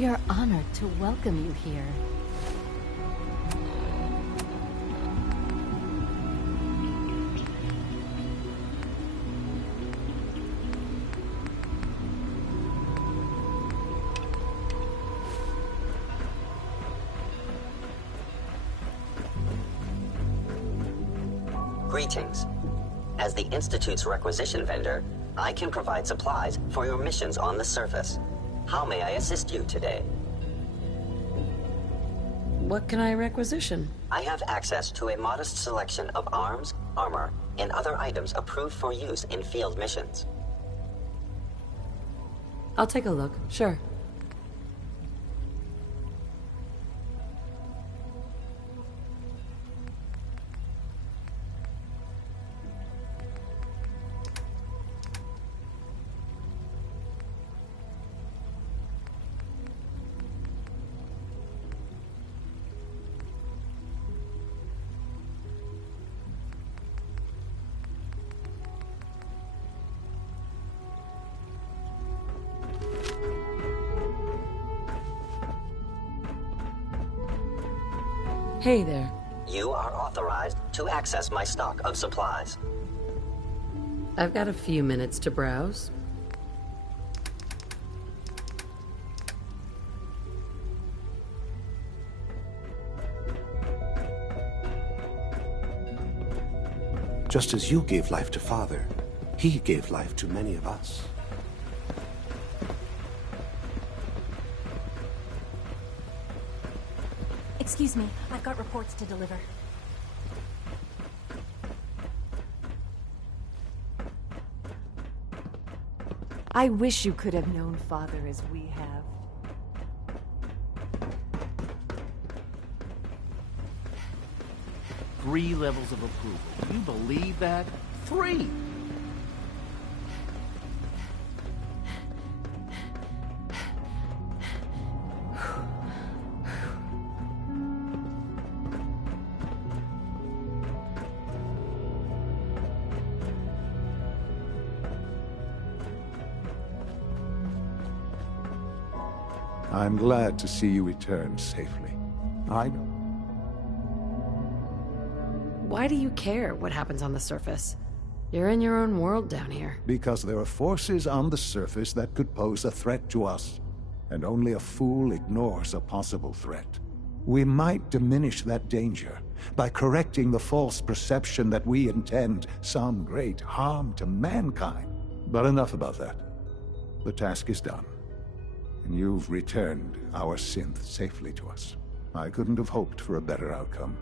We are honored to welcome you here. Greetings. As the Institute's requisition vendor, I can provide supplies for your missions on the surface. How may I assist you today? What can I requisition? I have access to a modest selection of arms, armor, and other items approved for use in field missions. I'll take a look, sure. Hey there. You are authorized to access my stock of supplies. I've got a few minutes to browse. Just as you gave life to Father, he gave life to many of us. Excuse me, I've got reports to deliver. I wish you could have known Father as we have. Three levels of approval. Can you believe that? 3! I'm glad to see you return safely. I know. Why do you care what happens on the surface? You're in your own world down here. Because there are forces on the surface that could pose a threat to us, and only a fool ignores a possible threat. We might diminish that danger by correcting the false perception that we intend some great harm to mankind. But enough about that. The task is done. And you've returned our synth safely to us. I couldn't have hoped for a better outcome.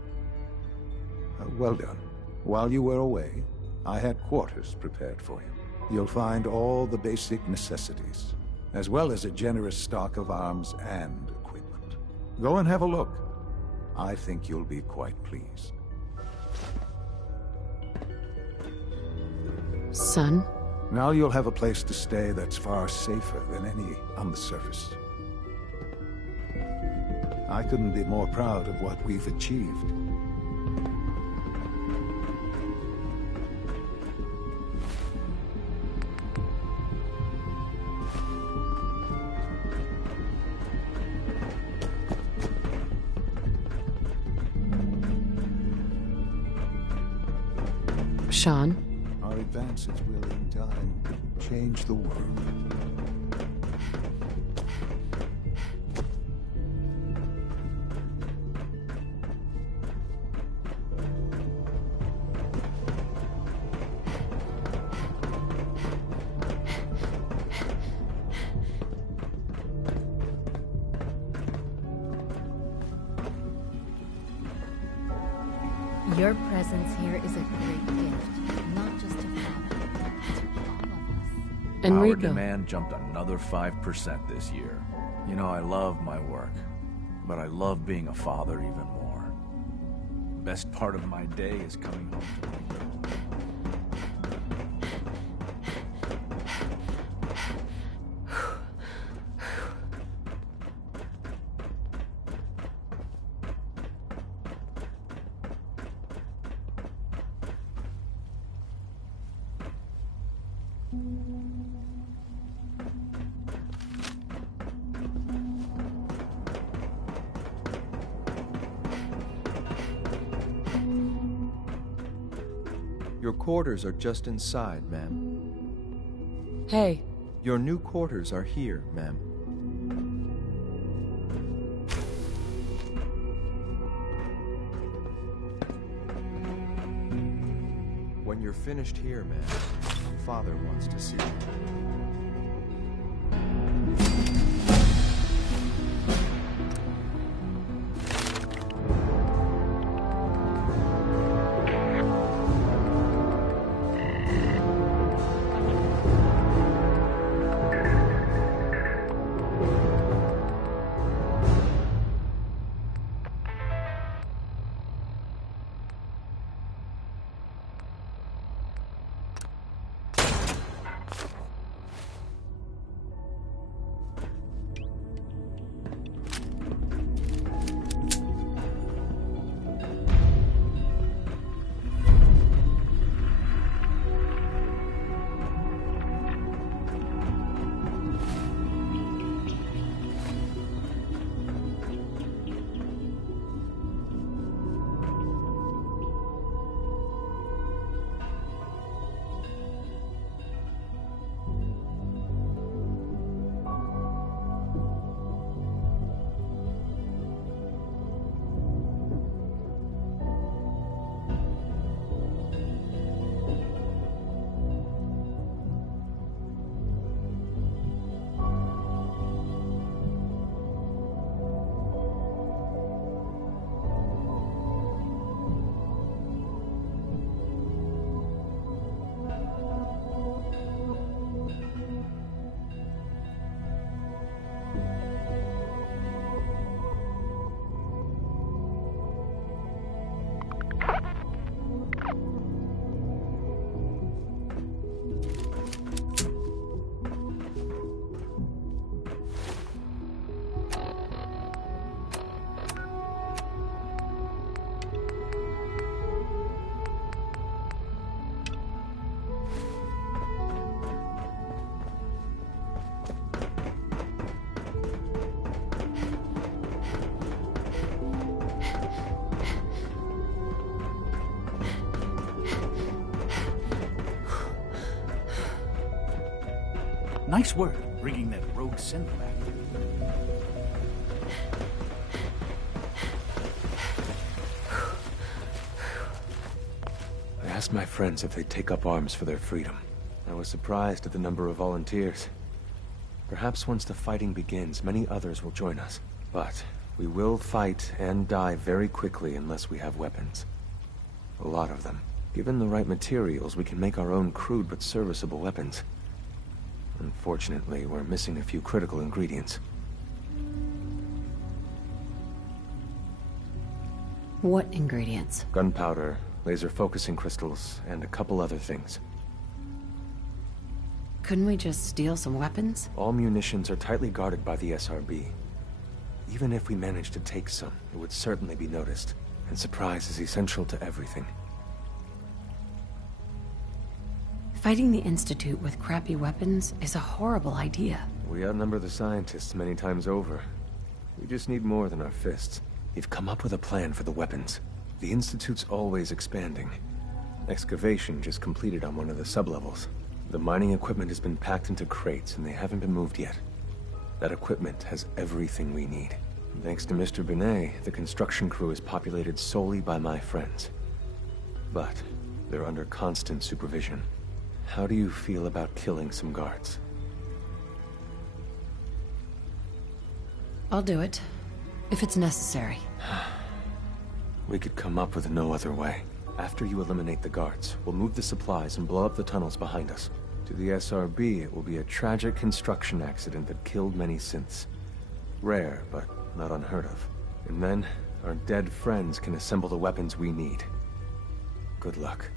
Well done. While you were away, I had quarters prepared for you. You'll find all the basic necessities, as well as a generous stock of arms and equipment. Go and have a look. I think you'll be quite pleased. Son? Now you'll have a place to stay that's far safer than any on the surface. I couldn't be more proud of what we've achieved. Sean? Our advances will, in time, change the world. Your presence here is a great gift, not just to Father, to all of us. Enrico. Our demand jumped another 5% this year. You know, I love my work, but I love being a father even more. Best part of my day is coming home to my girl. Your quarters are just inside, ma'am. Hey. Your new quarters are here, ma'am. When you're finished here, ma'am, Father wants to see you. Nice work bringing that rogue synth back. I asked my friends if they'd take up arms for their freedom. I was surprised at the number of volunteers. Perhaps once the fighting begins, many others will join us. But we will fight and die very quickly unless we have weapons. A lot of them. Given the right materials, we can make our own crude but serviceable weapons. Unfortunately, we're missing a few critical ingredients. What ingredients? Gunpowder, laser focusing crystals, and a couple other things. Couldn't we just steal some weapons? All munitions are tightly guarded by the SRB. Even if we managed to take some, it would certainly be noticed. And surprise is essential to everything. Fighting the Institute with crappy weapons is a horrible idea. We outnumber the scientists many times over. We just need more than our fists. We've come up with a plan for the weapons. The Institute's always expanding. Excavation just completed on one of the sublevels. The mining equipment has been packed into crates and they haven't been moved yet. That equipment has everything we need. And thanks to Mr. Binet, the construction crew is populated solely by my friends. But they're under constant supervision. How do you feel about killing some guards? I'll do it, if it's necessary. We could come up with no other way. After you eliminate the guards, we'll move the supplies and blow up the tunnels behind us. To the SRB, it will be a tragic construction accident that killed many synths. Rare, but not unheard of. And then, our dead friends can assemble the weapons we need. Good luck.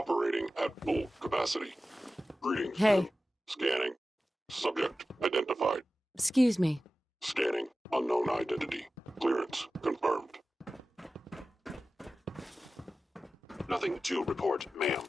operating at full capacity. Greetings, Hey. crew. Scanning. Subject identified. Excuse me. Scanning. Unknown identity. Clearance confirmed. Nothing to report, ma'am.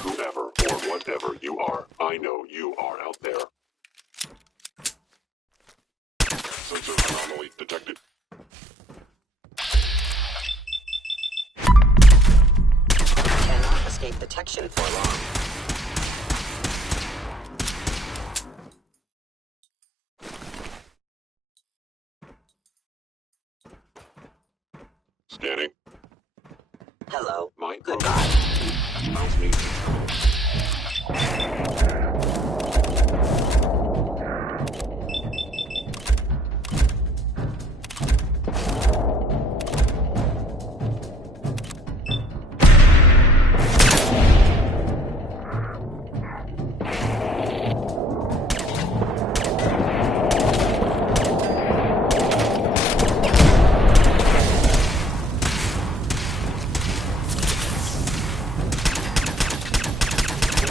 Whoever or whatever you are, I know you are out there. Sensor anomaly detected. Cannot escape detection for long. Scanning. Hello. My Goodbye. Allows me.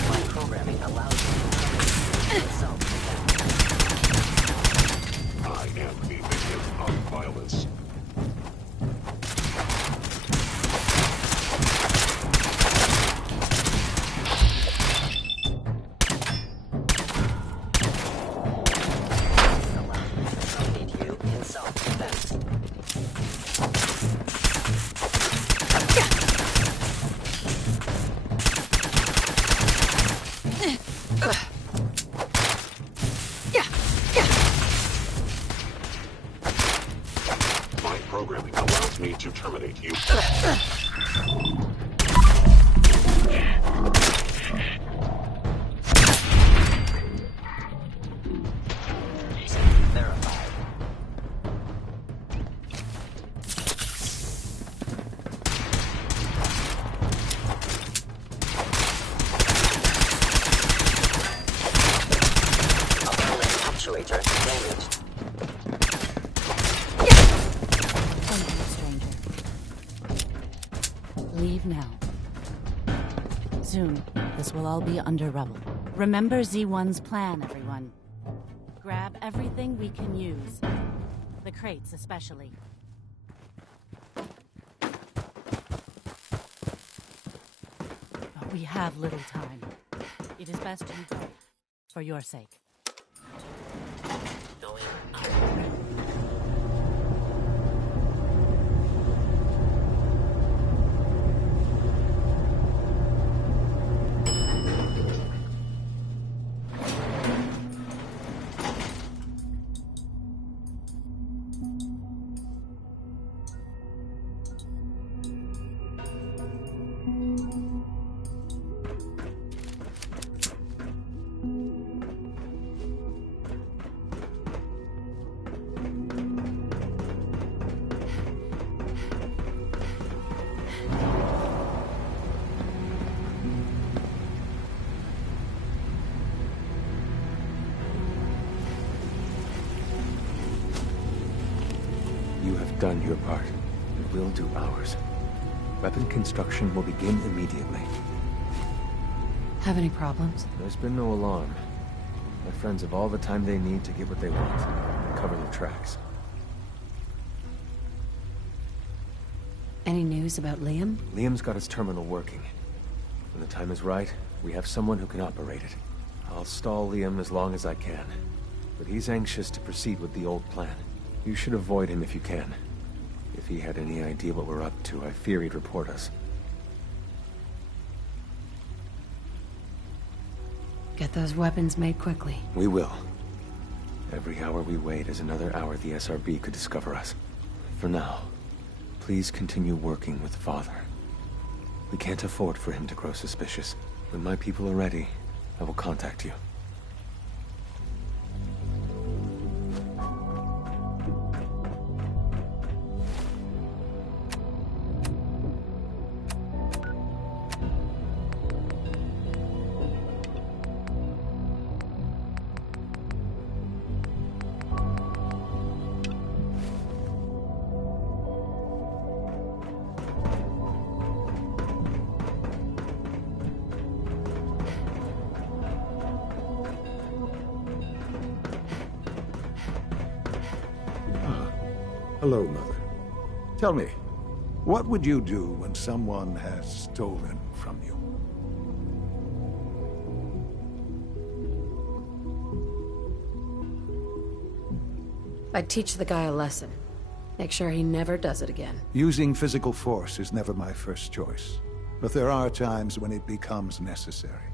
My programming allows me to myself again. I am a victim of violence. Allows me to terminate you in self-defense. My programming allows me to terminate you. Verified. Upper actuator damaged. Thank you, stranger. Leave now. Soon, this will all be under rubble. Remember Z1's plan, everyone. Grab everything we can use. The crates especially. But we have little time. It is best you go. For your sake. Going You have done your part, and we'll do ours. Weapon construction will begin immediately. Have any problems? There's been no alarm. My friends have all the time they need to get what they want and cover their tracks. Any news about Liam? Liam's got his terminal working. When the time is right, we have someone who can operate it. I'll stall Liam as long as I can, but he's anxious to proceed with the old plan. You should avoid him if you can. If he had any idea what we're up to, I fear he'd report us. Get those weapons made quickly. We will. Every hour we wait is another hour the SRB could discover us. For now, please continue working with Father. We can't afford for him to grow suspicious. When my people are ready, I will contact you. Hello, Mother. Tell me, what would you do when someone has stolen from you? I'd teach the guy a lesson. Make sure he never does it again. Using physical force is never my first choice, but there are times when it becomes necessary.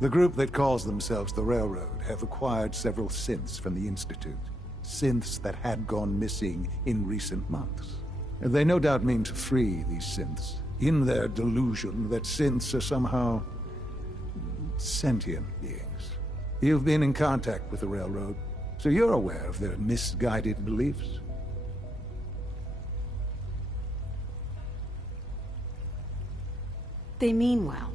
The group that calls themselves the Railroad have acquired several synths from the Institute. Synths that had gone missing in recent months. They no doubt mean to free these synths, in their delusion that synths are somehow sentient beings. You've been in contact with the Railroad, so you're aware of their misguided beliefs. They mean well.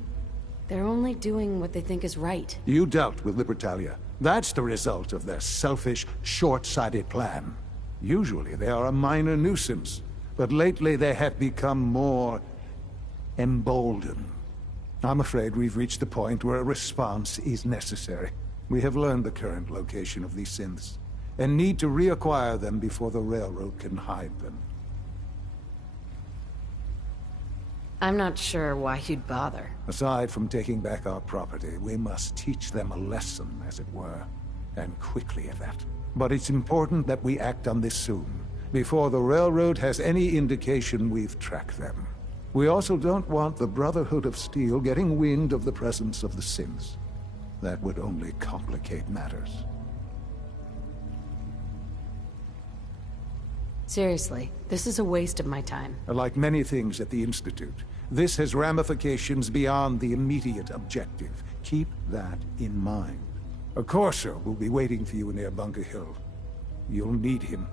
They're only doing what they think is right. You dealt with Libertalia. That's the result of their selfish, short-sighted plan. Usually they are a minor nuisance, but lately they have become more emboldened. I'm afraid we've reached the point where a response is necessary. We have learned the current location of these synths, and need to reacquire them before the Railroad can hide them. I'm not sure why you'd bother. Aside from taking back our property, we must teach them a lesson, as it were. And quickly at that. But it's important that we act on this soon, before the Railroad has any indication we've tracked them. We also don't want the Brotherhood of Steel getting wind of the presence of the synths. That would only complicate matters. Seriously, this is a waste of my time. Like many things at the Institute, this has ramifications beyond the immediate objective. Keep that in mind. A Corsair will be waiting for you near Bunker Hill. You'll need him.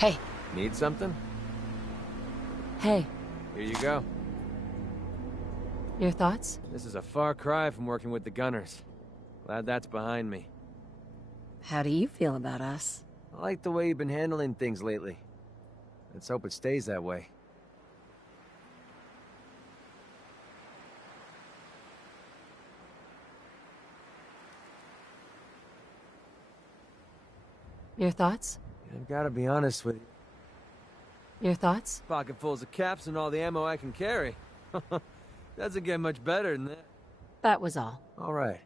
Hey. Need something? Hey. Here you go. Your thoughts? This is a far cry from working with the gunners. Glad that's behind me. How do you feel about us? I like the way you've been handling things lately. Let's hope it stays that way. Your thoughts? I've got to be honest with you. Your thoughts? Pocketfuls of caps and all the ammo I can carry. Doesn't get much better than that. That was all. All right.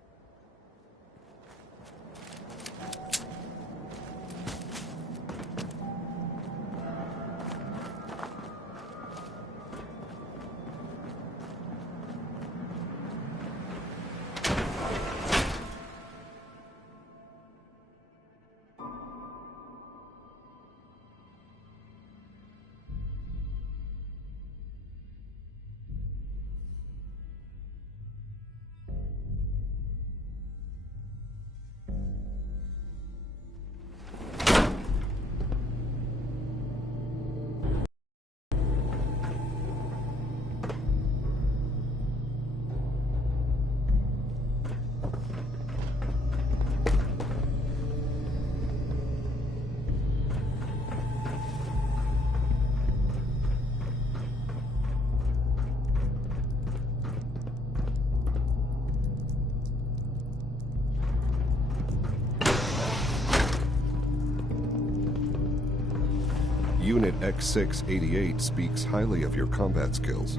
Unit X688 speaks highly of your combat skills.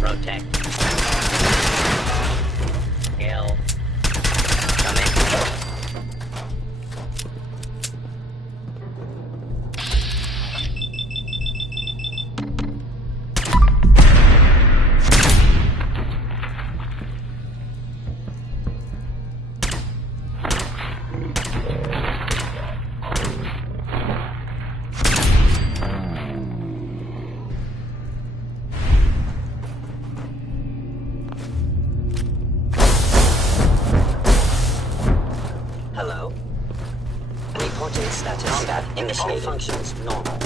Protect. Kill. Coming. Hello? Reporting status. Combat initiated. All functions normal.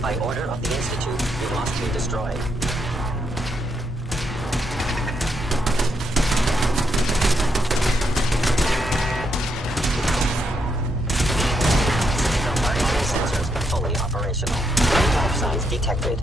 By order of the Institute, you must be destroyed. The sensors fully operational. Life signs detected.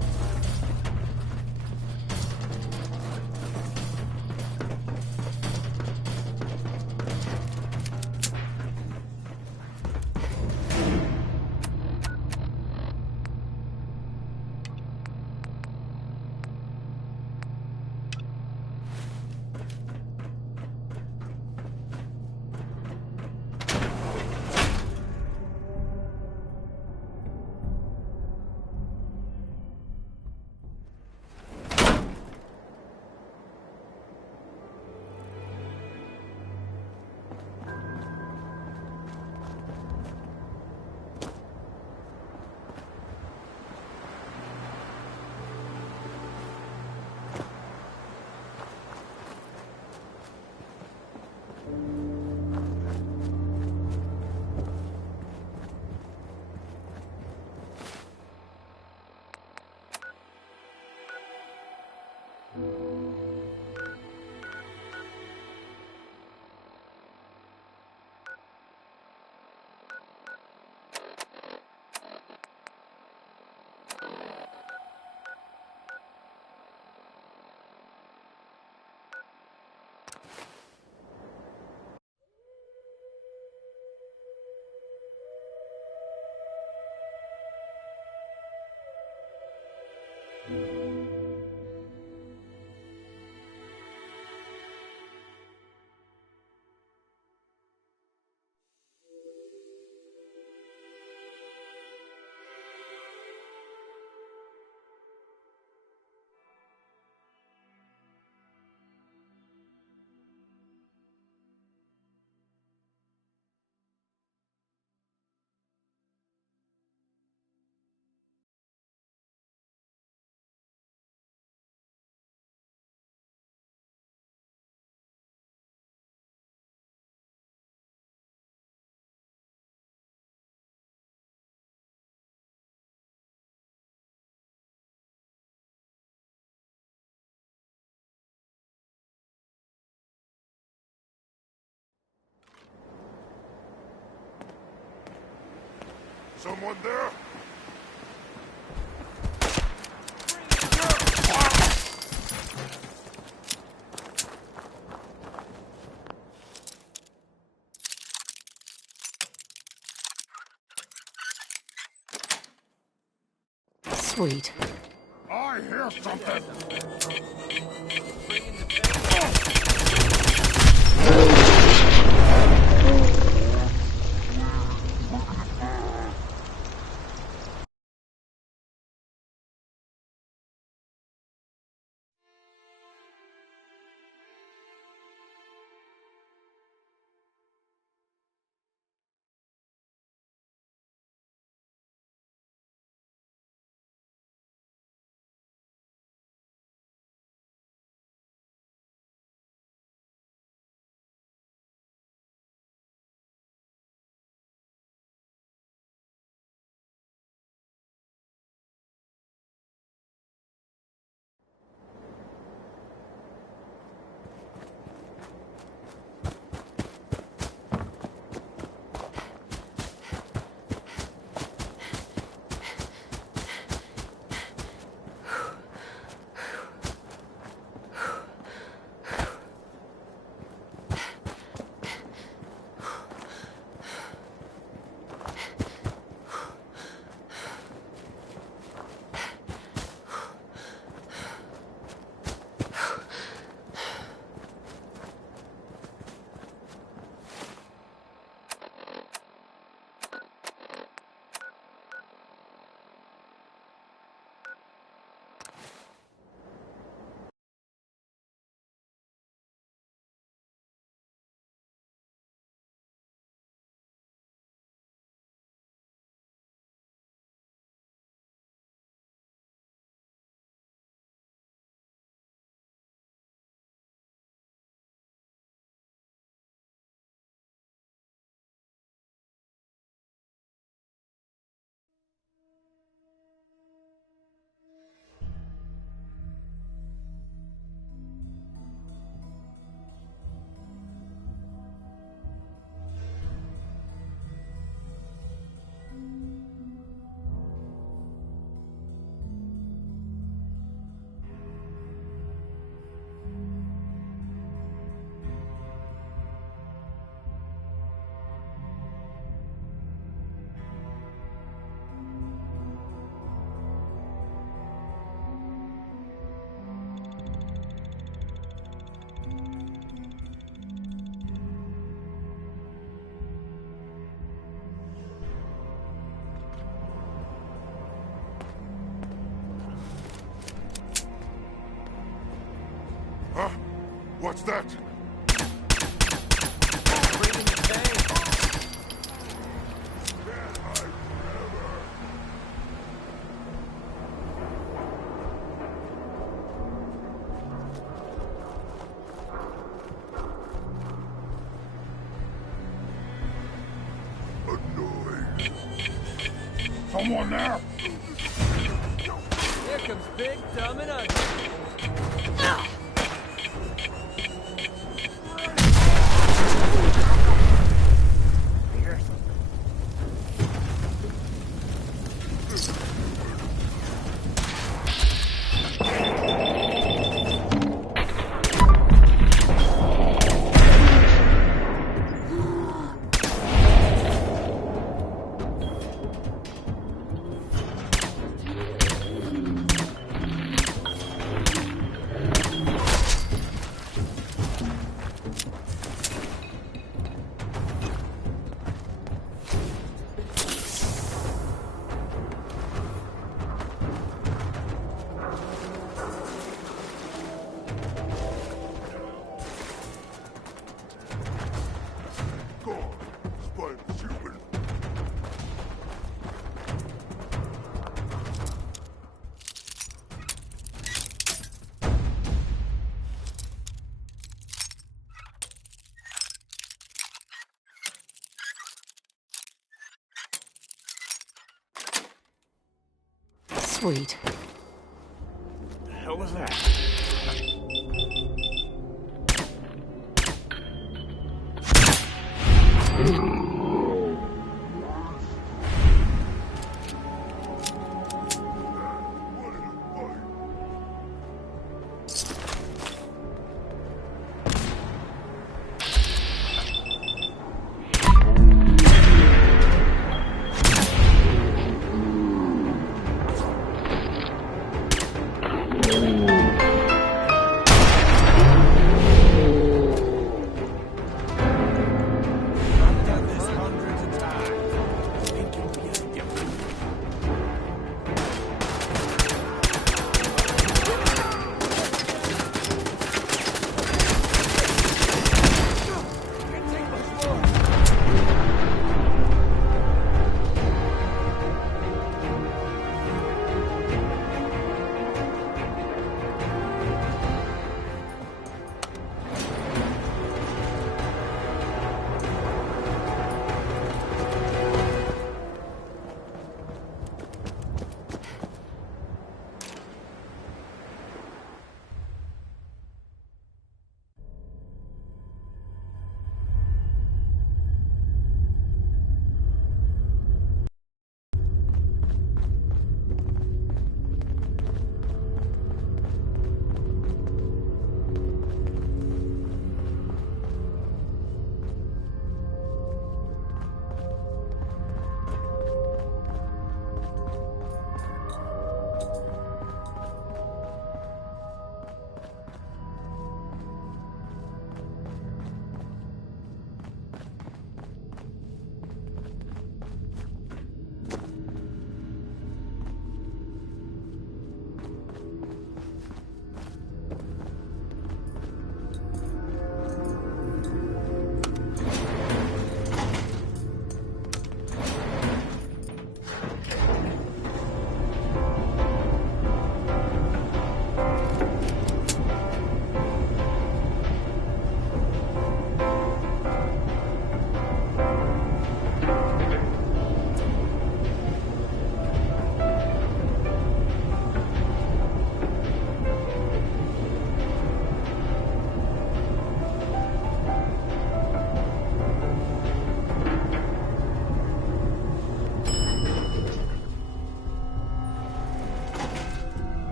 Someone there? Sweet. I hear something! Huh? What's that? Bringing the tank. Annoying. Someone there? Here comes Big, Dumb, and Ugly. Sweet. The hell was that?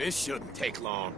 This shouldn't take long.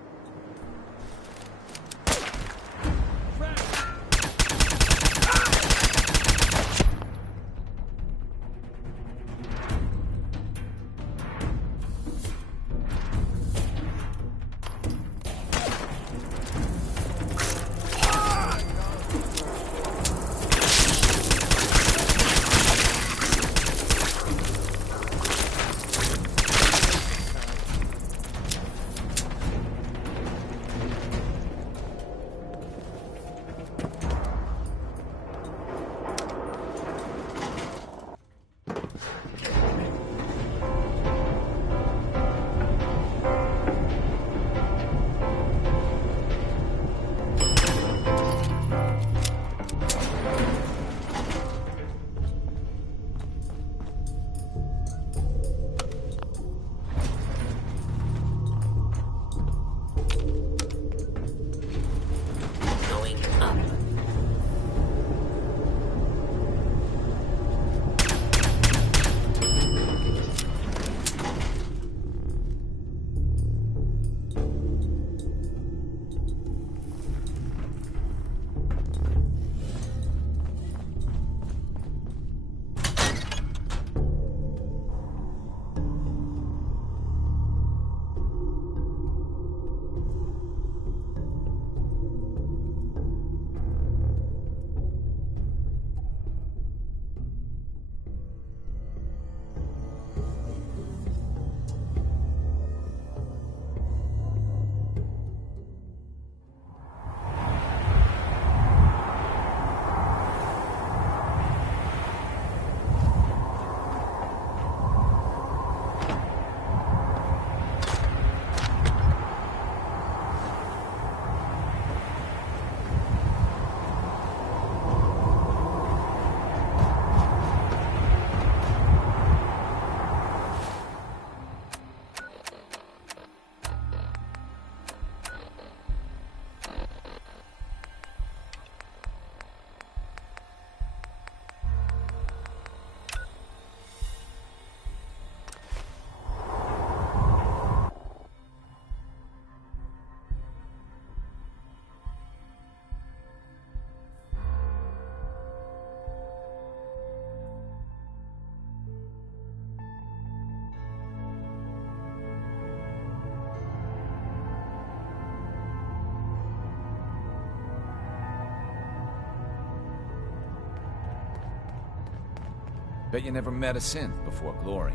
Bet you never met a synth before Glory.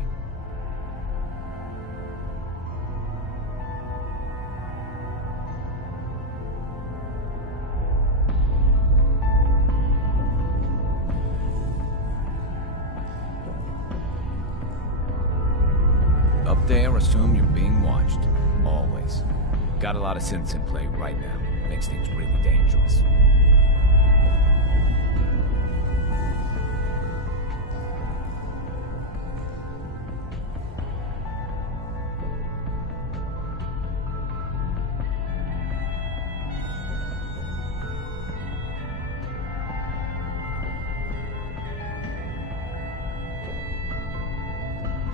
Up there, assume you're being watched. Always. Got a lot of synths in play right now. Makes things really dangerous.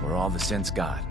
We're all the synths got.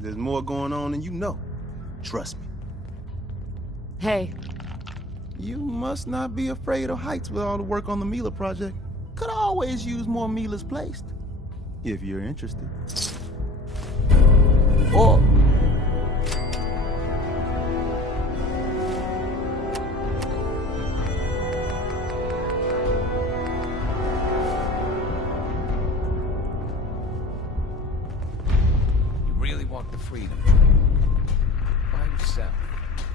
There's more going on than you know. Trust me. Hey. You must not be afraid of heights with all the work on the Mila project. Could always use more Milas placed. If you're interested. Or... You really want the freedom? By yourself.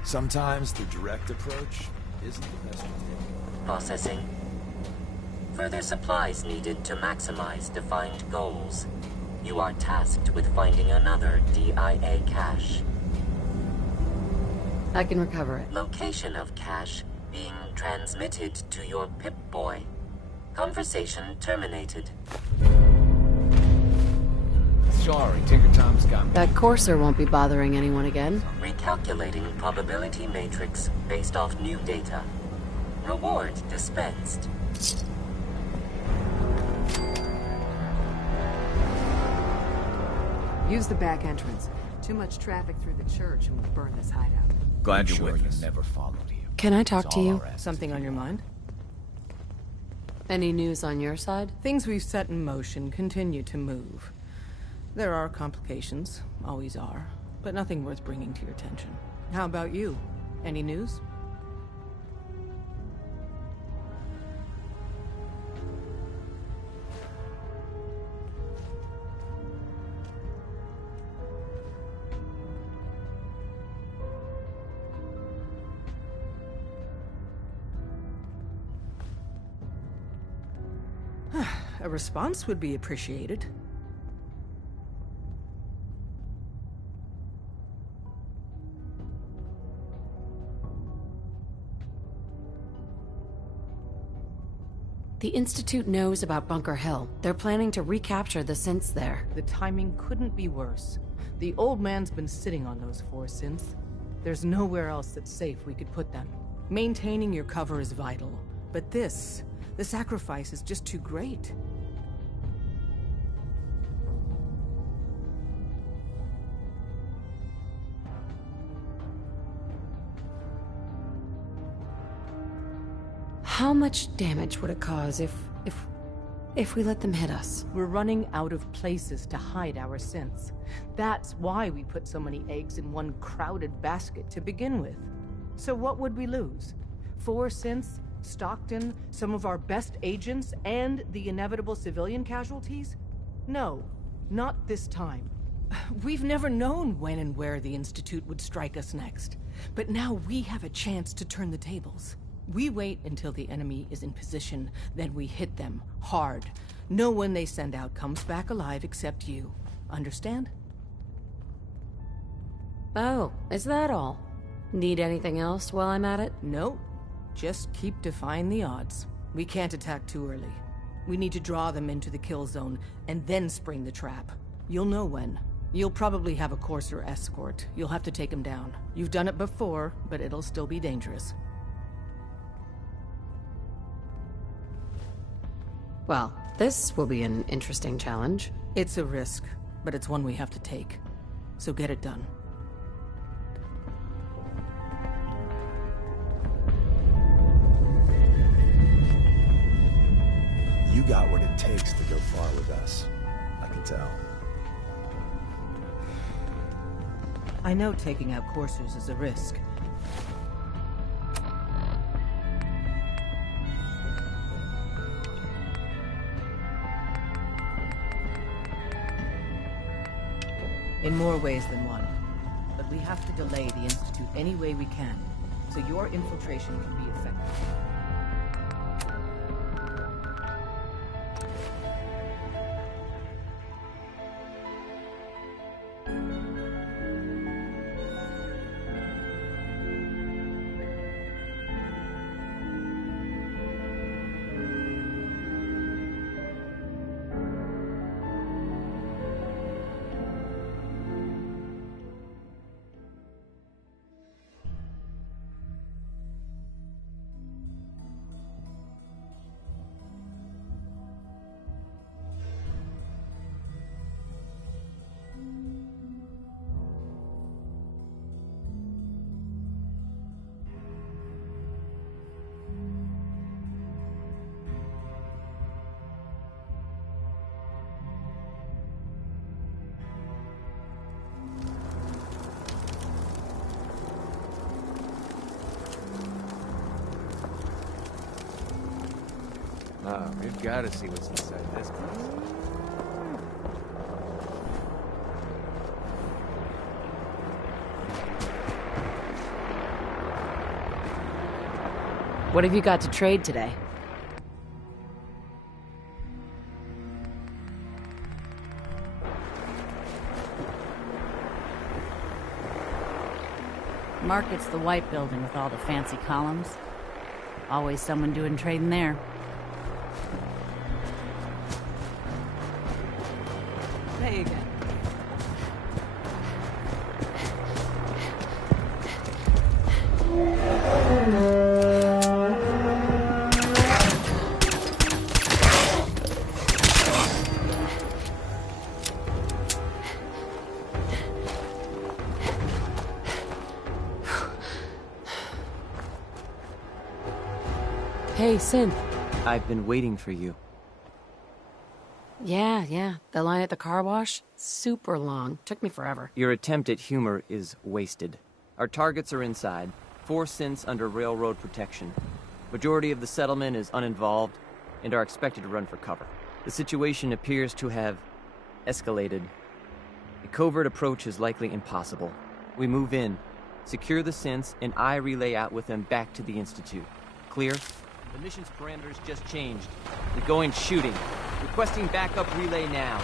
Sometimes the direct approach isn't the best one. Processing. Further supplies needed to maximize defined goals. You are tasked with finding another DIA cache. I can recover it. Location of cache being transmitted to your Pip-Boy. Conversation terminated. Sorry, Tinker Tom's got me. That courser won't be bothering anyone again. Recalculating probability matrix based off new data. Reward dispensed. Use the back entrance. Too much traffic through the church and we'll burn this hideout. Glad you're with us. Never followed you. Can I talk to you? Something on your mind? Any news on your side? Things we've set in motion continue to move. There are complications, always are, but nothing worth bringing to your attention. How about you? Any news? A response would be appreciated. The Institute knows about Bunker Hill. They're planning to recapture the synths there. The timing couldn't be worse. The old man's been sitting on those 4 synths. There's nowhere else that's safe we could put them. Maintaining your cover is vital, but the sacrifice is just too great. How much damage would it cause if we let them hit us? We're running out of places to hide our synths. That's why we put so many eggs in one crowded basket to begin with. So what would we lose? 4 synths, Stockton, some of our best agents, and the inevitable civilian casualties? No, not this time. We've never known when and where the Institute would strike us next. But now we have a chance to turn the tables. We wait until the enemy is in position, then we hit them hard. No one they send out comes back alive except you. Understand? Oh, is that all? Need anything else while I'm at it? Nope. Just keep defying the odds. We can't attack too early. We need to draw them into the kill zone, and then spring the trap. You'll know when. You'll probably have a courser escort. You'll have to take him down. You've done it before, but it'll still be dangerous. Well, this will be an interesting challenge. It's a risk, but it's one we have to take. So get it done. You got what it takes to go far with us. I can tell. I know taking out coursers is a risk. In more ways than one. But we have to delay the Institute any way we can, so your infiltration can be effective. We've got to see what's inside this place. What have you got to trade today? Market's the white building with all the fancy columns. Always someone doing trading there. Hey again. Hey, Synth. I've been waiting for you. Yeah. The line at the car wash? Super long. Took me forever. Your attempt at humor is wasted. Our targets are inside, 4 synths under railroad protection. Majority of the settlement is uninvolved and are expected to run for cover. The situation appears to have escalated. A covert approach is likely impossible. We move in, secure the synths, and I relay out with them back to the Institute. Clear? The mission's parameters just changed. We're going shooting. Requesting backup relay now.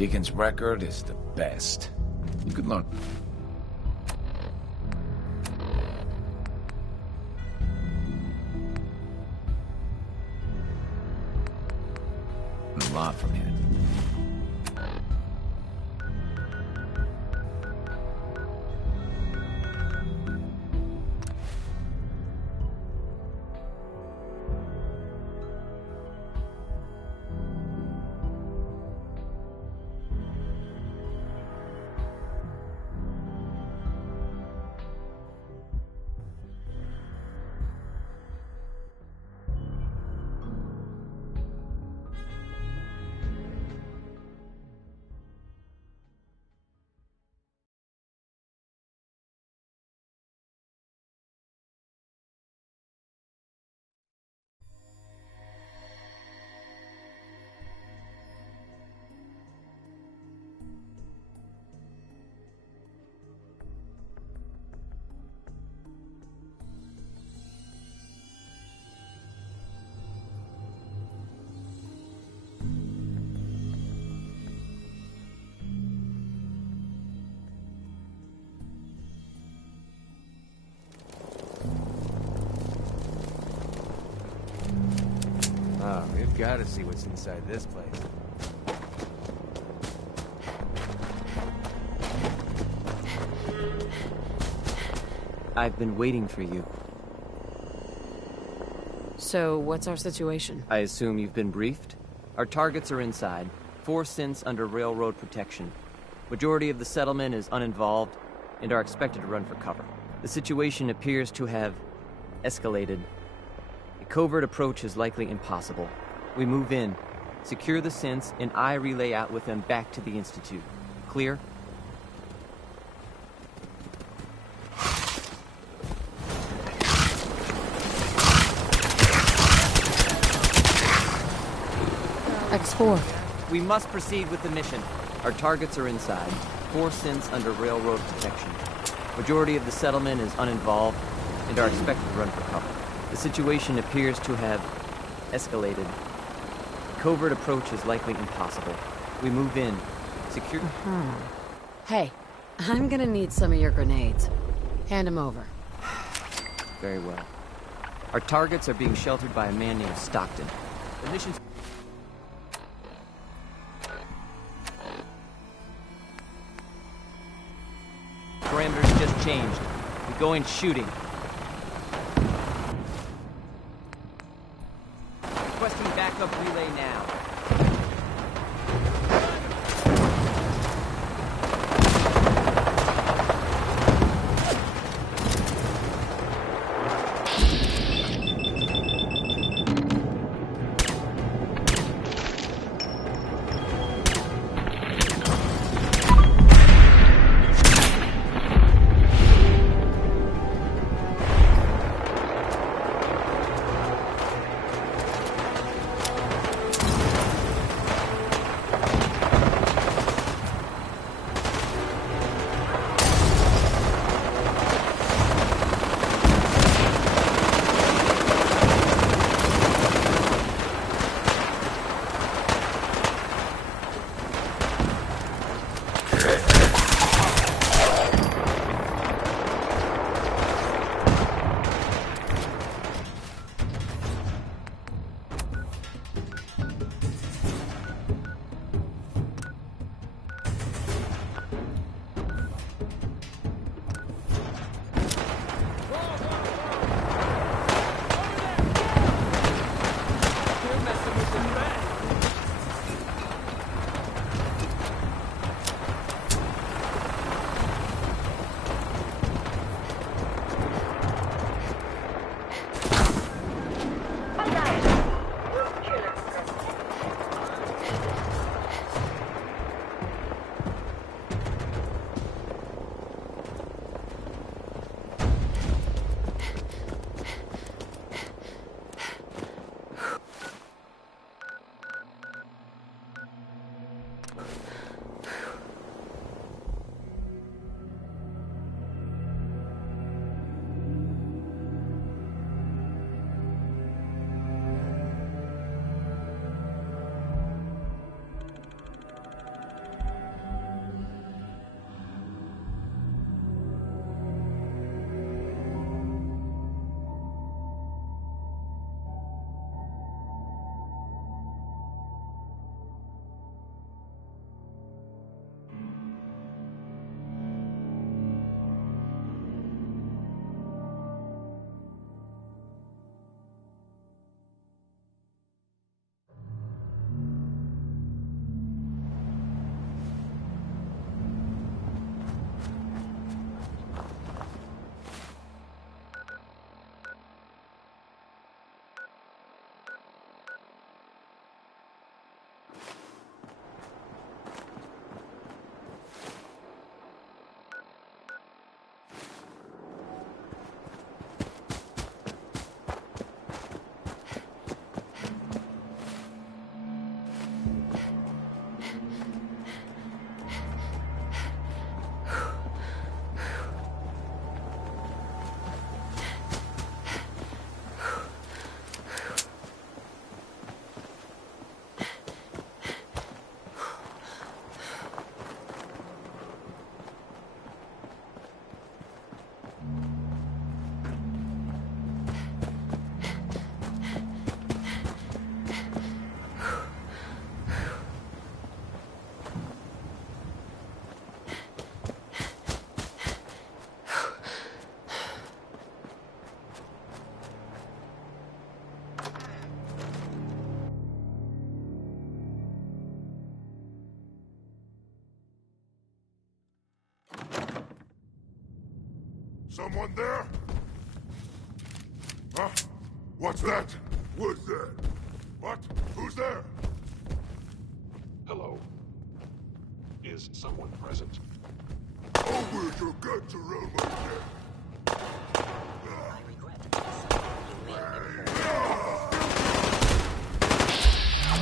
Deacon's record is the best. You could learn. A lot from him. Gotta see what's inside this place. I've been waiting for you. So, what's our situation? I assume you've been briefed? Our targets are inside, 4 synths under railroad protection. Majority of the settlement is uninvolved and are expected to run for cover. The situation appears to have escalated. A covert approach is likely impossible. We move in, secure the synths, and I relay out with them back to the Institute. Clear? X4. We must proceed with the mission. Our targets are inside, 4 synths under railroad protection. Majority of the settlement is uninvolved and are expected to run for cover. The situation appears to have escalated. A covert approach is likely impossible. We move in, secure... Hey, I'm gonna need some of your grenades. Hand them over. Very well. Our targets are being sheltered by a man named Stockton. The mission's... Parameters just changed. We're going shooting. Requesting backup relay now. Someone there? Huh? What's that? What's that? What? Who's there? Hello. Is someone present? Oh, where's your guts around my neck? I regret this. You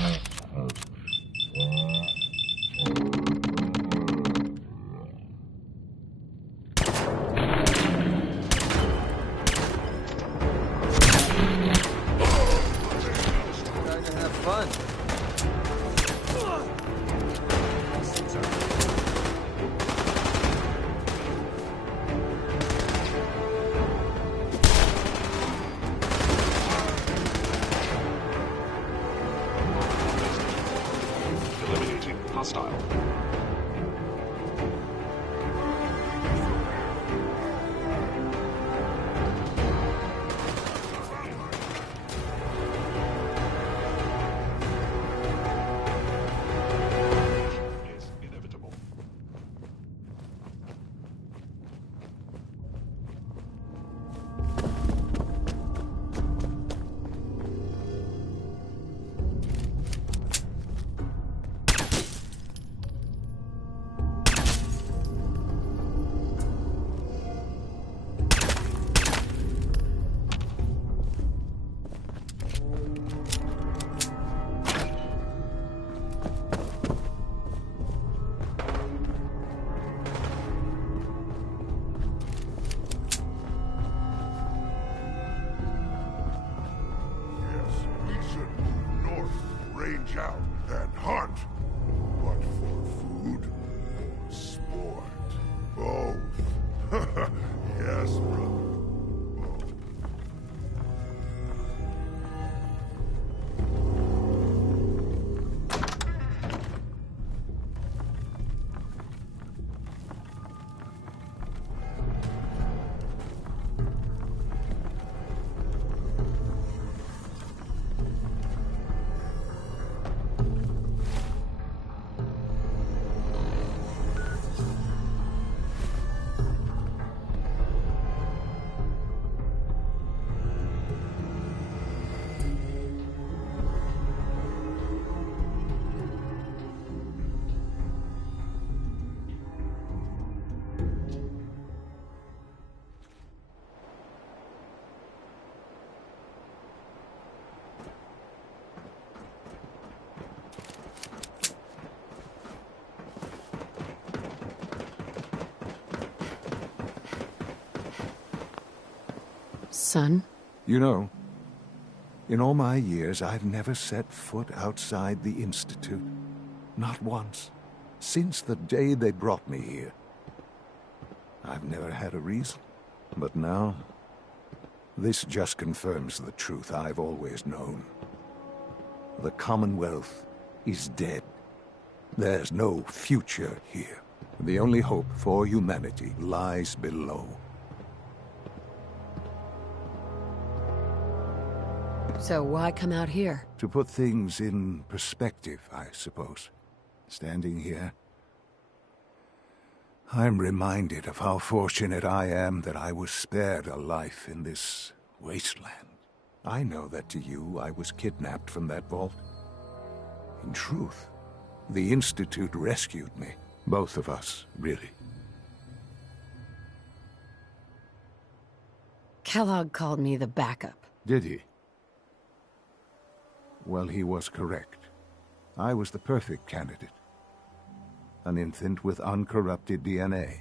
may Trying to have fun. Eliminating hostile. Is inevitable. Yes, we should move north, range out, and hunt. But for food or sport? Both. Yes, brother. Both. Son? You know, in all my years, I've never set foot outside the Institute. Not once. Since the day they brought me here. I've never had a reason. But now, this just confirms the truth I've always known. The Commonwealth is dead. There's no future here. The only hope for humanity lies below. So why come out here? To put things in perspective, I suppose. Standing here, I'm reminded of how fortunate I am that I was spared a life in this wasteland. I know that to you, I was kidnapped from that vault. In truth, the Institute rescued me. Both of us, really. Kellogg called me the backup. Did he? Well, he was correct. I was the perfect candidate. An infant with uncorrupted DNA.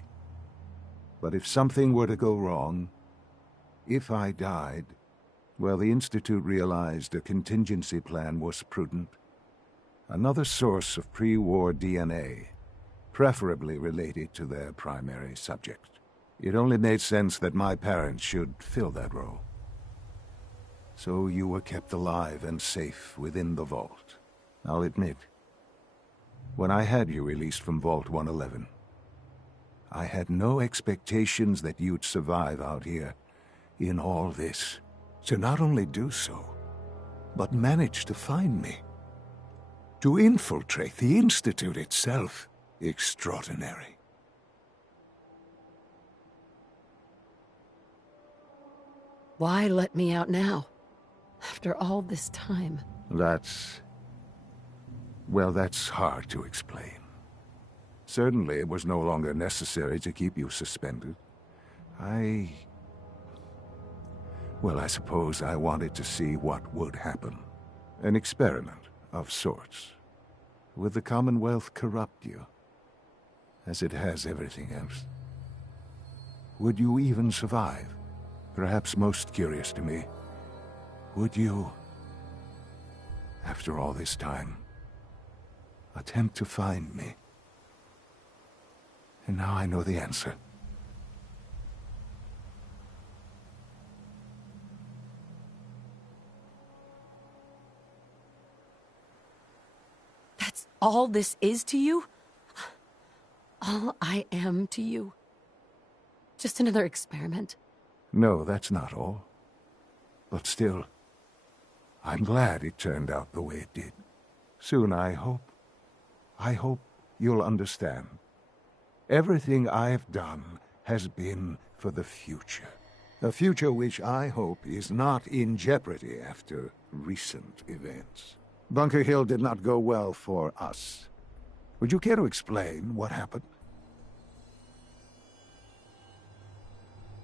But if something were to go wrong, if I died, well, the Institute realized a contingency plan was prudent. Another source of pre-war DNA, preferably related to their primary subject. It only made sense that my parents should fill that role. So you were kept alive and safe within the vault. I'll admit, when I had you released from Vault 111, I had no expectations that you'd survive out here in all this. To not only do so, but manage to find me. To infiltrate the Institute itself. Extraordinary. Why let me out now? After all this time. Well, that's hard to explain. Certainly, it was no longer necessary to keep you suspended. Well, I suppose I wanted to see what would happen. An experiment of sorts. Would the Commonwealth corrupt you? As it has everything else? Would you even survive? Perhaps most curious to me, would you, after all this time, attempt to find me? And now I know the answer. That's all this is to you? All I am to you? Just another experiment? No, that's not all. But still, I'm glad it turned out the way it did. Soon, I hope you'll understand. Everything I've done has been for the future. A future which I hope is not in jeopardy after recent events. Bunker Hill did not go well for us. Would you care to explain what happened?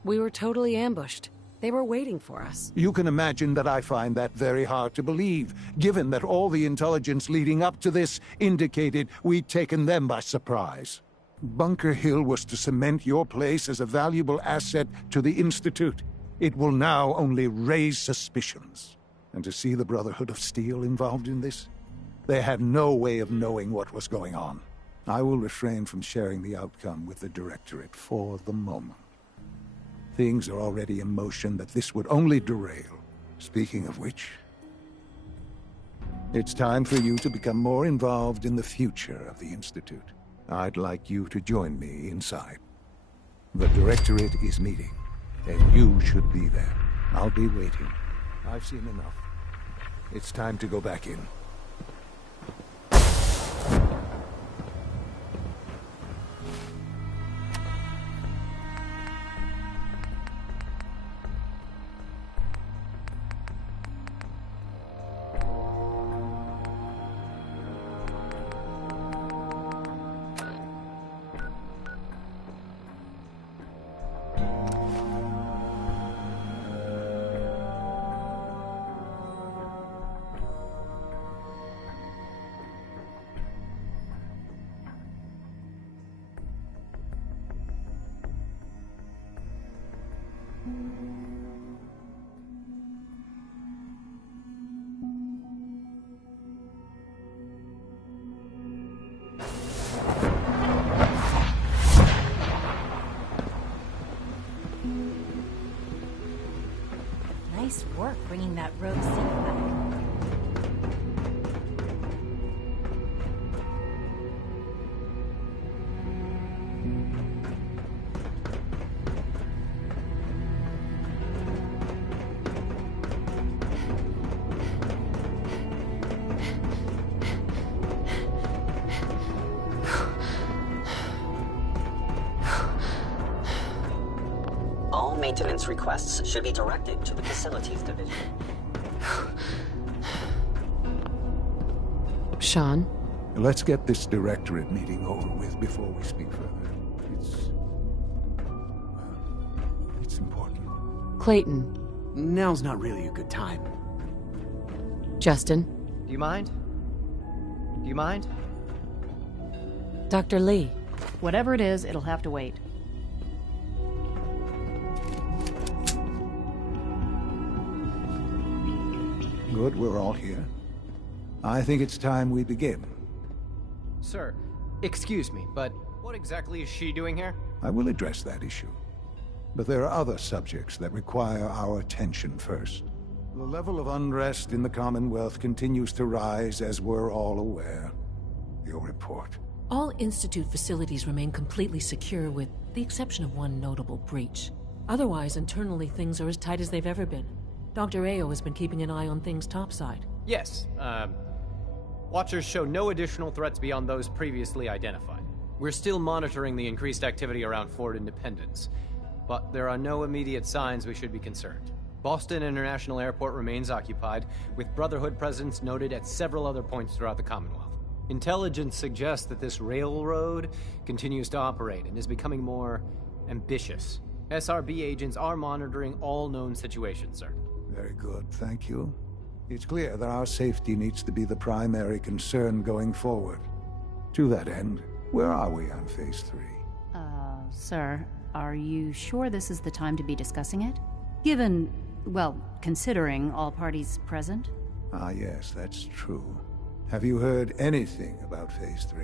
We were totally ambushed. They were waiting for us. You can imagine that I find that very hard to believe, given that all the intelligence leading up to this indicated we'd taken them by surprise. Bunker Hill was to cement your place as a valuable asset to the Institute. It will now only raise suspicions. And to see the Brotherhood of Steel involved in this? They had no way of knowing what was going on. I will refrain from sharing the outcome with the Directorate for the moment. Things are already in motion that this would only derail. Speaking of which, it's time for you to become more involved in the future of the Institute. I'd like you to join me inside. The Directorate is meeting, and you should be there. I'll be waiting. I've seen enough. It's time to go back in. Nice work bringing that rogue sync back. All maintenance requests should be directed to the Facilities Division. Sean? Let's get this Directorate meeting over with before we speak further. It's important. Clayton. Now's not really a good time. Justin? Do you mind? Do you mind? Dr. Lee? Whatever it is, it'll have to wait. Good, we're all here. I think it's time we begin. Sir, excuse me, but what exactly is she doing here? I will address that issue. But there are other subjects that require our attention first. The level of unrest in the Commonwealth continues to rise, as we're all aware. Your report. All Institute facilities remain completely secure with the exception of one notable breach. Otherwise, internally things are as tight as they've ever been. Dr. Ao has been keeping an eye on things topside. Yes, Watchers show no additional threats beyond those previously identified. We're still monitoring the increased activity around Fort Independence, but there are no immediate signs we should be concerned. Boston International Airport remains occupied, with Brotherhood presence noted at several other points throughout the Commonwealth. Intelligence suggests that this railroad continues to operate and is becoming more ambitious. SRB agents are monitoring all known situations, sir. Very good, thank you. It's clear that our safety needs to be the primary concern going forward. To that end, where are we on Phase 3? Sir, are you sure this is the time to be discussing it? Given, well, considering all parties present? Ah, yes, that's true. Have you heard anything about Phase 3?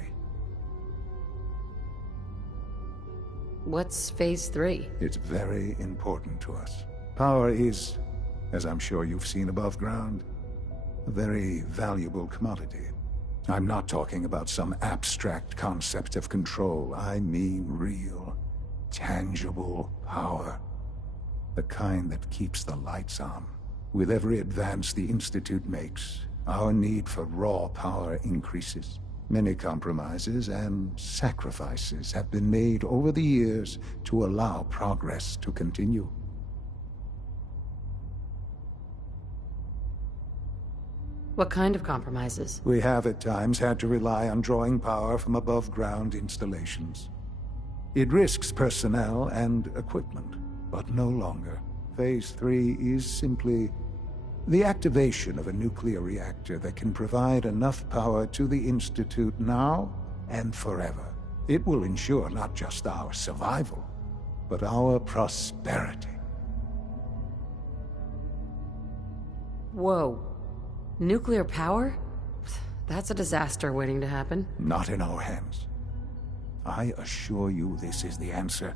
What's Phase 3? It's very important to us. Power is, as I'm sure you've seen above ground, a very valuable commodity. I'm not talking about some abstract concept of control. I mean real, tangible power. The kind that keeps the lights on. With every advance the Institute makes, our need for raw power increases. Many compromises and sacrifices have been made over the years to allow progress to continue. What kind of compromises? We have at times had to rely on drawing power from above-ground installations. It risks personnel and equipment, but no longer. Phase 3 is simply the activation of a nuclear reactor that can provide enough power to the Institute now and forever. It will ensure not just our survival, but our prosperity. Whoa. Nuclear power? That's a disaster waiting to happen. Not in our hands. I assure you this is the answer.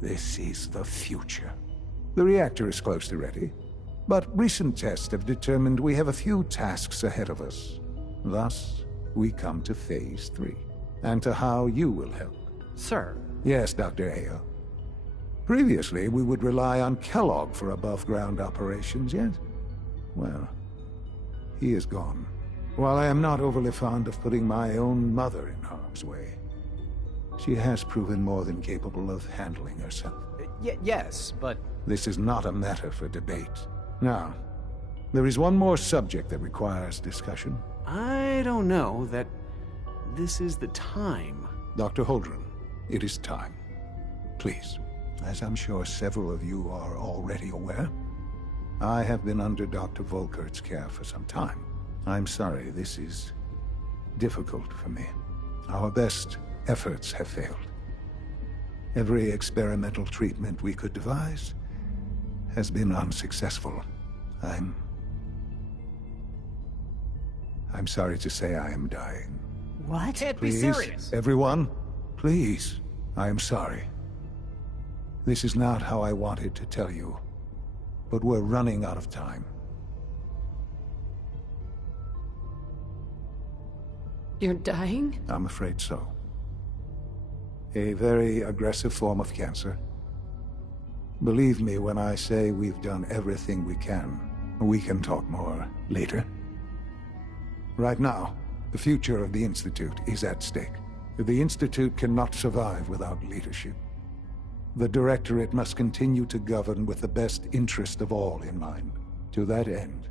This is the future. The reactor is close to ready, but recent tests have determined we have a few tasks ahead of us. Thus, we come to Phase 3, and to how you will help. Sir? Yes, Dr. Ayo. Previously, we would rely on Kellogg for above-ground operations, yet, well, he is gone. While I am not overly fond of putting my own mother in harm's way, she has proven more than capable of handling herself. Yes, but... This is not a matter for debate. Now, there is one more subject that requires discussion. I don't know that this is the time. Dr. Holdren, it is time. Please, as I'm sure several of you are already aware, I have been under Dr. Volkert's care for some time. I'm sorry, this is difficult for me. Our best efforts have failed. Every experimental treatment we could devise has been unsuccessful. I'm sorry to say I am dying. What? Can't Please, be serious. everyone, please. I am sorry. This is not how I wanted to tell you, but we're running out of time. You're dying? I'm afraid so. A very aggressive form of cancer. Believe me when I say we've done everything we can. We can talk more later. Right now, the future of the Institute is at stake. The Institute cannot survive without leadership. The Directorate must continue to govern with the best interest of all in mind. To that end,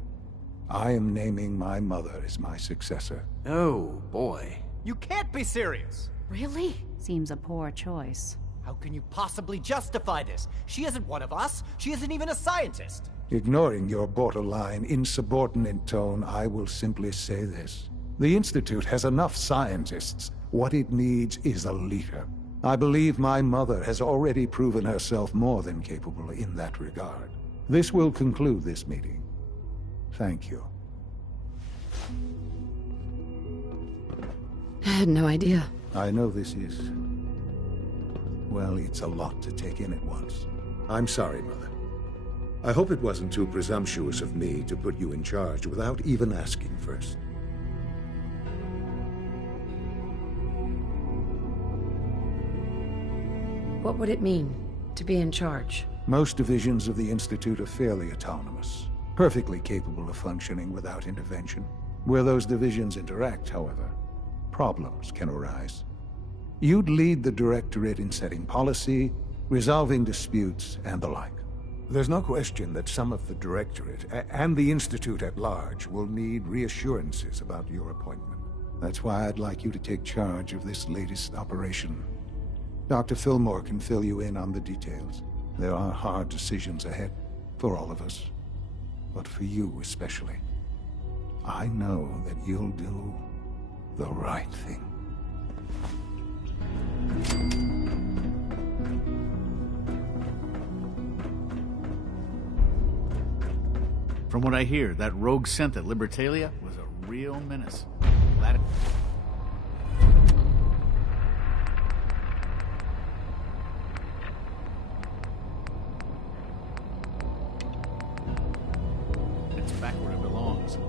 I am naming my mother as my successor. Oh, boy. You can't be serious! Really? Seems a poor choice. How can you possibly justify this? She isn't one of us. She isn't even a scientist. Ignoring your borderline, insubordinate tone, I will simply say this. The Institute has enough scientists. What it needs is a leader. I believe my mother has already proven herself more than capable in that regard. This will conclude this meeting. Thank you. I had no idea. I know this is... well, it's a lot to take in at once. I'm sorry, Mother. I hope it wasn't too presumptuous of me to put you in charge without even asking first. What would it mean to be in charge? Most divisions of the Institute are fairly autonomous, perfectly capable of functioning without intervention. Where those divisions interact, however, problems can arise. You'd lead the Directorate in setting policy, resolving disputes, and the like. There's no question that some of the Directorate and the Institute at large will need reassurances about your appointment. That's why I'd like you to take charge of this latest operation. Dr. Fillmore can fill you in on the details. There are hard decisions ahead for all of us, but for you especially. I know that you'll do the right thing. From what I hear, that rogue scent at Libertalia was a real menace. Glad it... It's back where it belongs.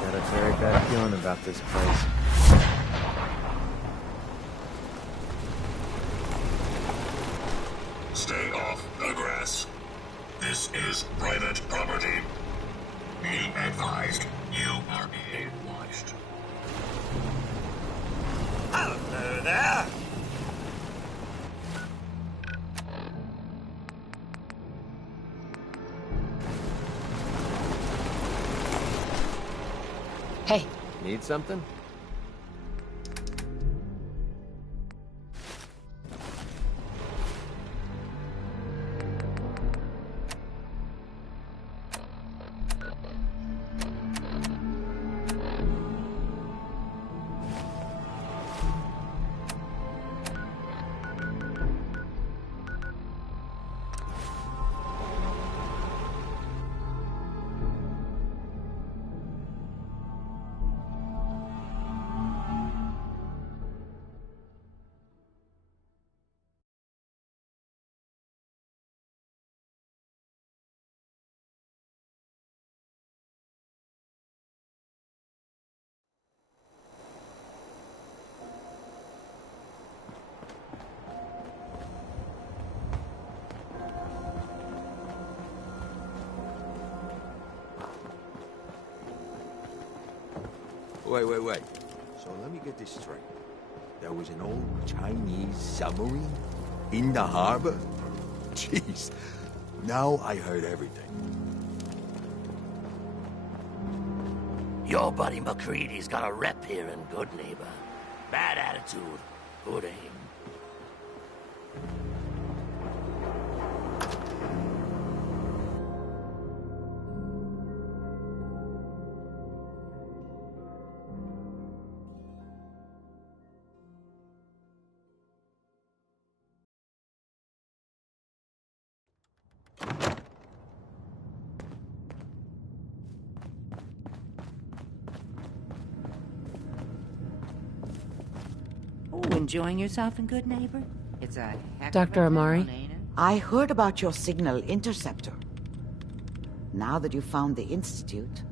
Got a very bad feeling about this place. Stay off the grass. This is private property. Be advised, you are being watched. Hello there! Hey. Need something? Wait. So let me get this straight. There was an old Chinese submarine in the harbor? Jeez. Now I heard everything. Your buddy McCready's got a rep here in Good Neighbor. Bad attitude, good aim. Enjoying yourself in Good Neighbor? It's a heck Dr. of a Amari? town, ain't it? I heard about your signal interceptor. Now that you found the Institute,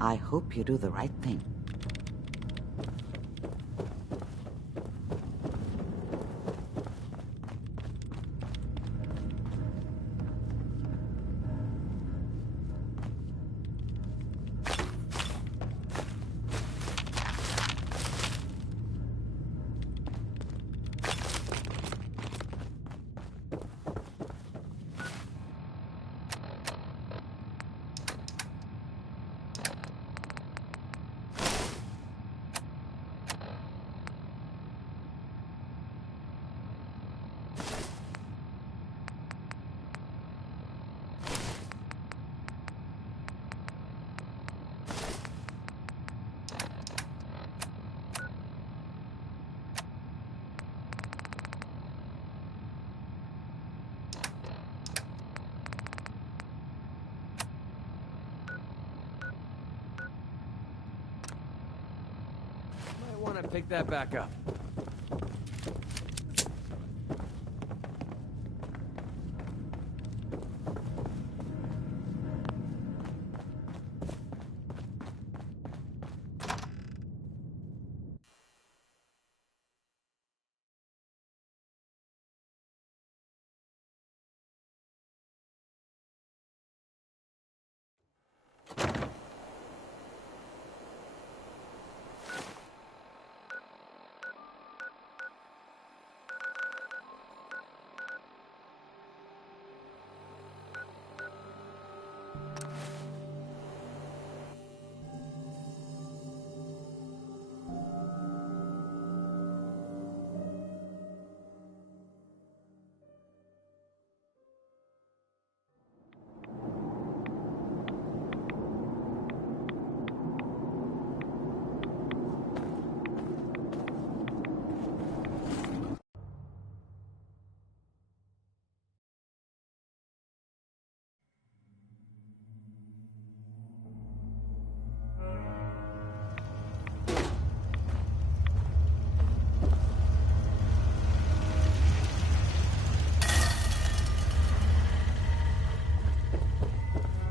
I hope you do the right thing. Might want to pick that back up.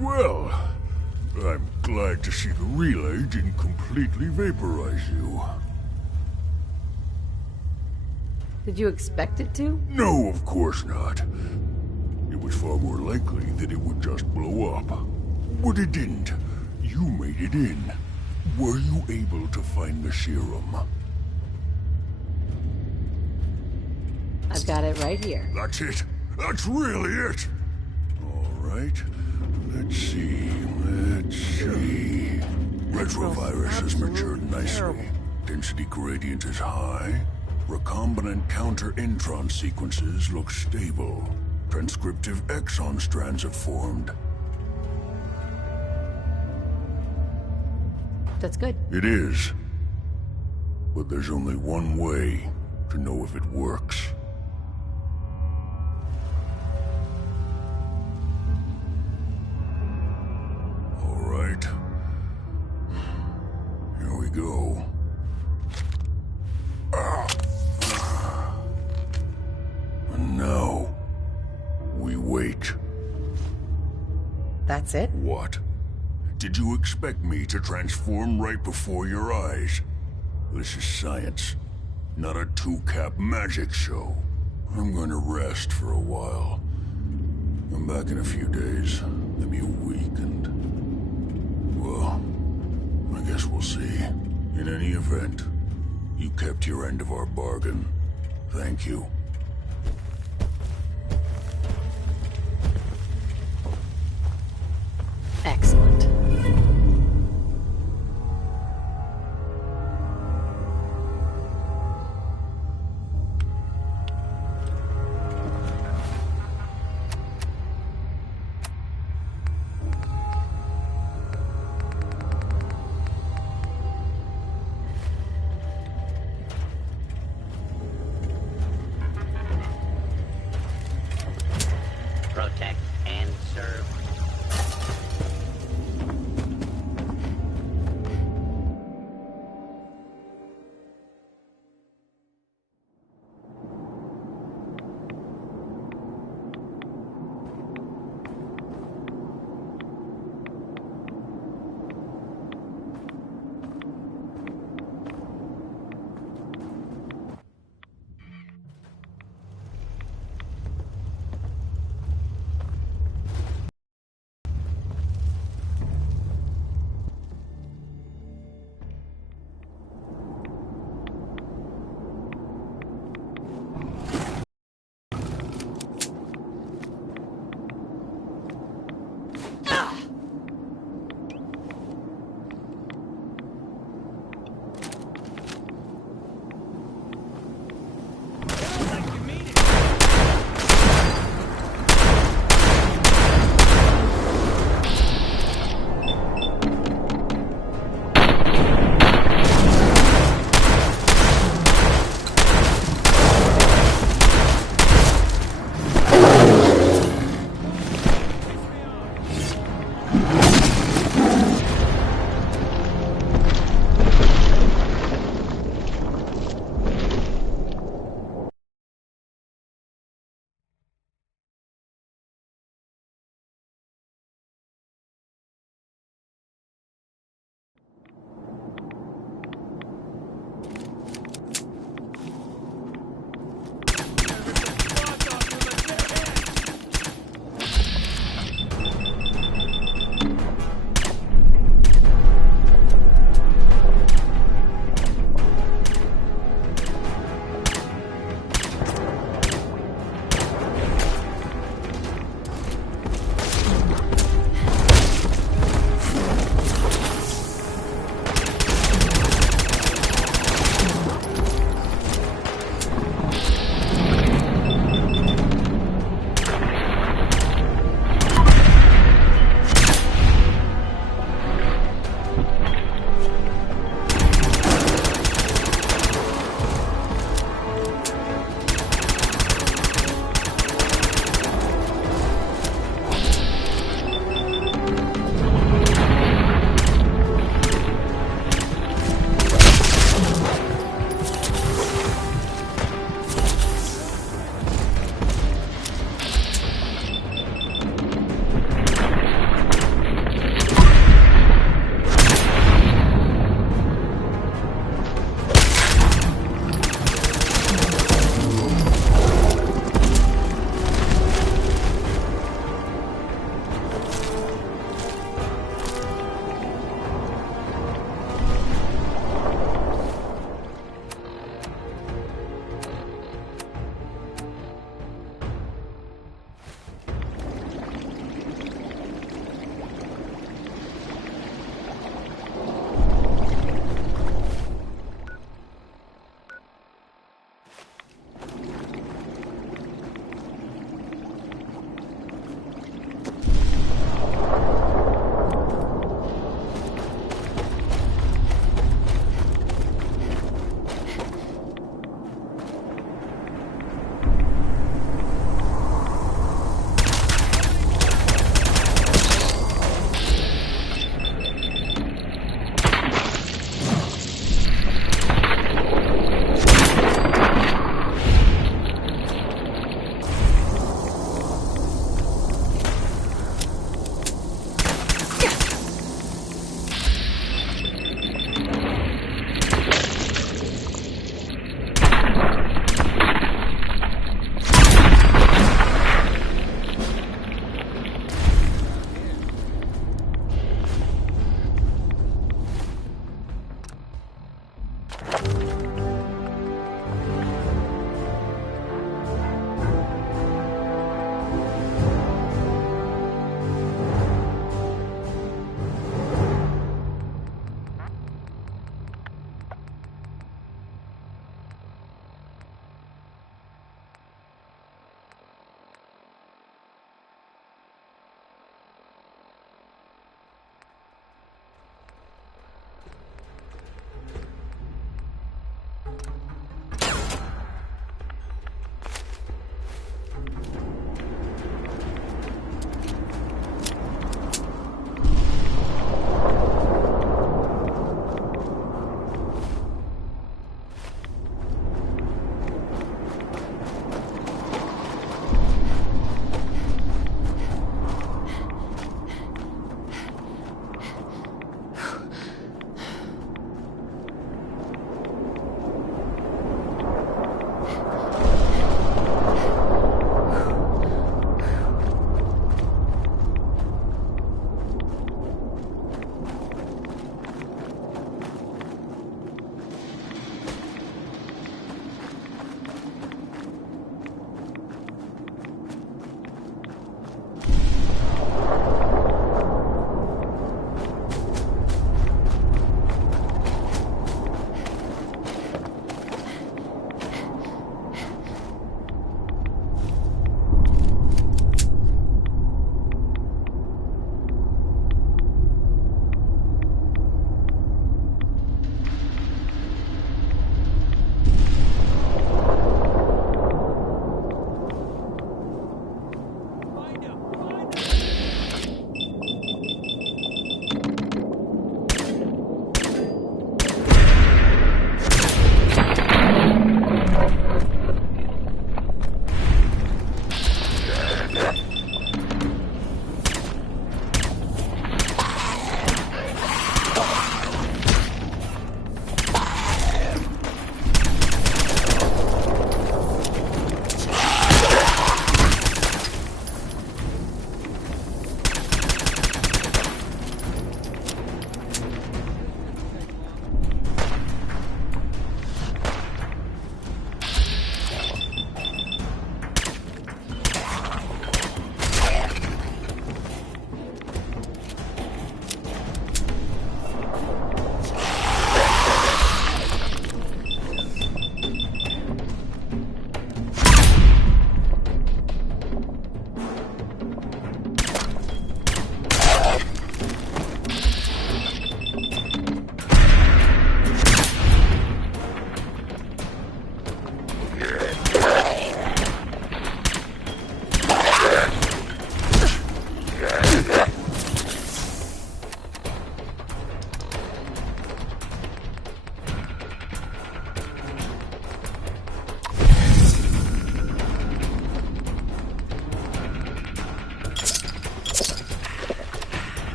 Well, I'm glad to see the relay didn't completely vaporize you. Did you expect it to? No, of course not. It was far more likely that it would just blow up. But it didn't. You made it in. Were you able to find the serum? I've got it right here. That's it. That's really it. All right. Let's see. Retrovirus has matured nicely. Density gradient is high. Recombinant counter-intron sequences look stable. Transcriptive exon strands have formed. That's good. It is. But there's only one way to know if it works. All right. Here we go. And now, we wait. That's it? What? Did you expect me to transform right before your eyes? This is science, not a two-cap magic show. I'm going to rest for a while. I'm back in a few days, maybe a week, and... well, I guess we'll see. In any event, you kept your end of our bargain. Thank you. Excellent.